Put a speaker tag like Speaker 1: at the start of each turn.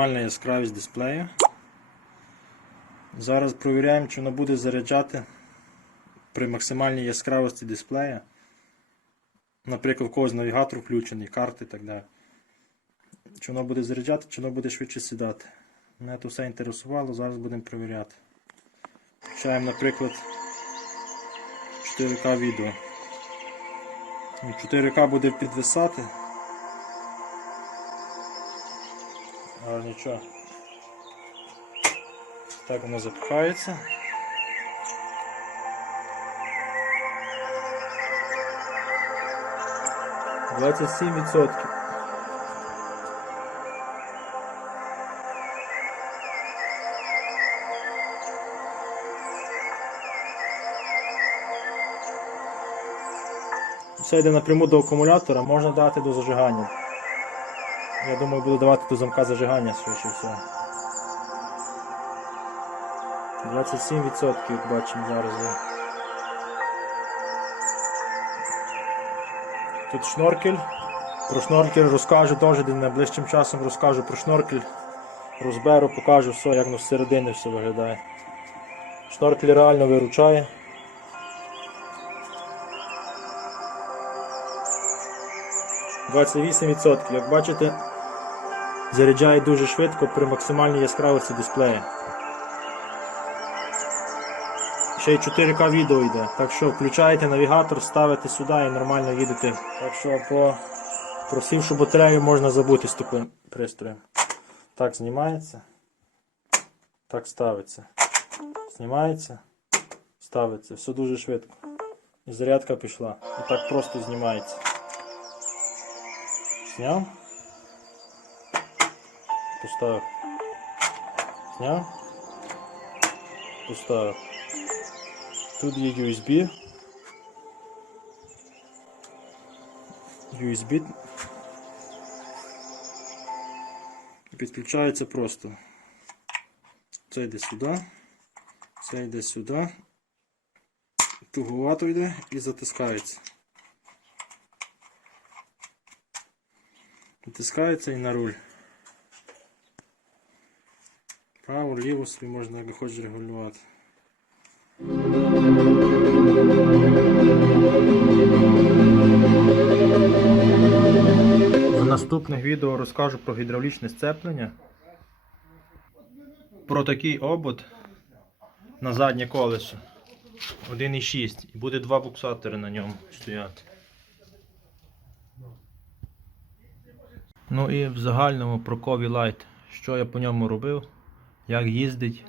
Speaker 1: максимальна яскравість дисплея. Зараз провіряємо, чи воно буде заряджати при максимальній яскравості дисплея. Наприклад, у когось навігатор включений, карти і так далі. Чи воно буде заряджати, чи воно буде швидше сідати. Мене це все інтересувало, зараз будемо перевіряти. Включаємо, наприклад, 4К відео. Ну, 4К буде підвисати. Нічого. Так воно запихається. Двадцять сім відсотків. Все йде напряму до акумулятора, можна дати до зажигання. Я думаю, буду давати до замка зажигання швидше всього. 27% як бачимо зараз. Тут шноркель. Про шноркель розкажу теж найближчим часом розкажу про шноркель. Розберу, покажу все, як воно зсередини все виглядає. Шноркель реально виручає. – 28%. Як бачите, заряджає дуже швидко при максимальній яскравості дисплея. Ще й 4К відео йде. Так що включаєте навігатор, ставите сюди і нормально їдете. Так що по просівшу батарею можна забути з таким пристроєм. Так знімається. Так ставиться. Знімається. Ставиться. Все дуже швидко. І зарядка пішла. І так просто знімається. Зняв. Поставив. Зняв. Поставив. Тут є USB. USB. Підключається просто. Це йде сюди. Це йде сюди. Туговато йде і затискається. Натискається і на руль. Право, ліво собі можна як хочеш регулювати. В наступних відео розкажу про гідравлічне сцеплення. Про такий обод на заднє колесо. 1,6 і буде два буксатори на ньому стояти. Ну і в загальному про Кові. Що я по ньому робив, як їздить.